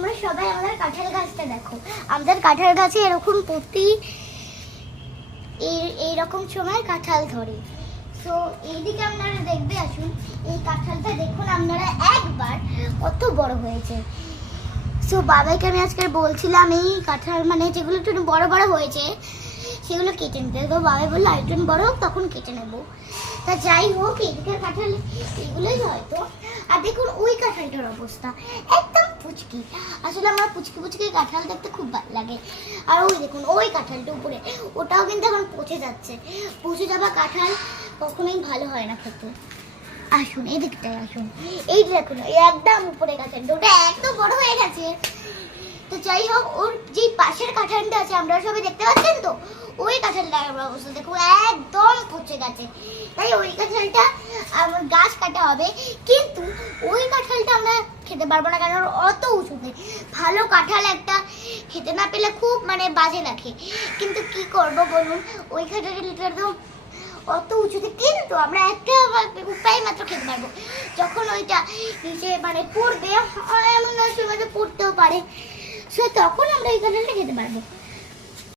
তোমরা সবাই আমাদের কাঁঠাল গাছটা দেখো। আমাদের কাঁঠাল গাছে এরকম প্রতি এইরকম সময় কাঁঠাল ধরে। তো এইদিকে আপনারা দেখবে আসুন, এই কাঁঠালটা দেখুন আপনারা একবার কত বড় হয়েছে। সো বাবাকে আমি আজকে বলছিলাম এই কাঁঠাল মানে যেগুলো একটু বড় বড় হয়েছে সেগুলো কেটে নিতে। তো বাবা বললো আরেকজন বড় হোক তখন কেটে নেবো। তা যাই হোক, এদিকের কাঁঠাল এগুলোই হয়তো। আর দেখুন ওই কাঁঠালটার অবস্থা একদম পুচকি। আসলে আমার পুচকি পুচকি কাঁঠাল দেখতে খুব ভালো লাগে। আর ওই দেখুন ওই কাঁঠালটা উপরে, ওটাও কিন্তু এখন পচে যাচ্ছে। পচে যাওয়া কাঁঠাল কখনোই ভালো হয় না খেতে। আসুন এই দিকটায় আসুন, এই দেখুন একদম উপরে কাঁঠালটা, ওটা এত বড় হয়ে গেছে। তো যাই হোক, ওর যে পাশের কাঁঠালটা আছে আপনারা সবাই দেখতে পাচ্ছেন তো, ওই কাঁঠালটার অবস্থা দেখুন একদম পচে গেছে। তাই ওই কাঁঠালটা আমার গাছ কাটা হবে, কিন্তু ওই কাঁঠালটা আমরা খেতে পারবো না, কারণ অত উঁচুতে। ভালো কাঁঠাল একটা খেতে না পেলে খুব মানে বাজে লাগে, কিন্তু কি করব বলুন, ওই কাঁঠালটা তো অত উঁচুতে। কিন্তু আমরা একটা উপায় মাত্র খেতে পারবো, যখন ওইটা নিচে মানে পড়বে, এমন সময় পড়তেও পারে, সো তখন আমরা এই কাঁঠালটা খেতে পারবো।